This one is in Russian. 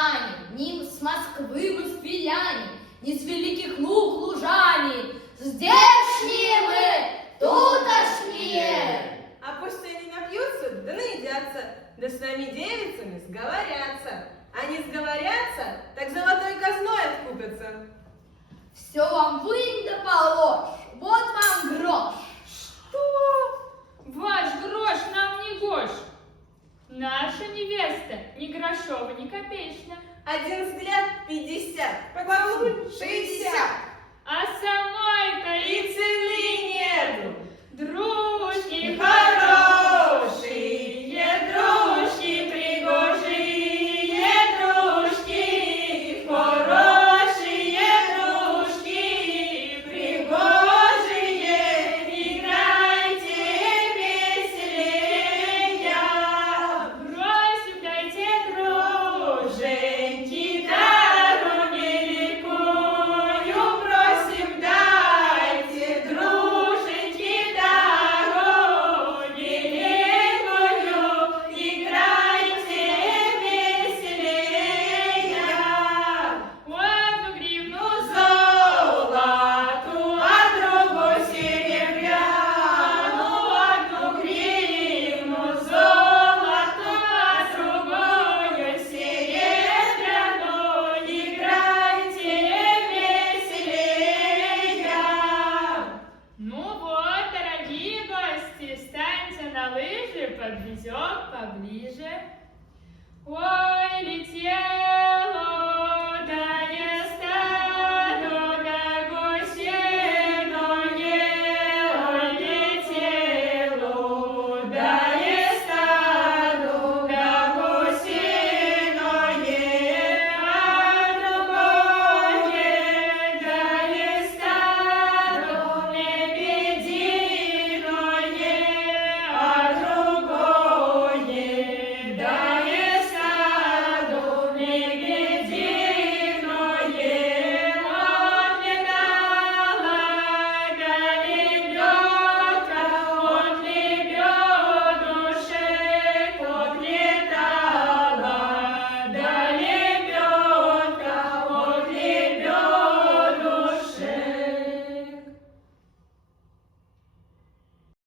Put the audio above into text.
Кубани, ни с Москвы москвиляне, ни с великих луг лужане. Здешние мы, тутошние. А пусть они напьются, да наедятся, да с нами девицами сговорятся. Они сговорятся, так золотой казной откупятся. Все вам вынь да положь, вот вам грош. Что? Ваш грош нам не гош. Наша невеста ни грошова, ни копеечна. Один взгляд 50, поцелуй 60. А самой-то И цены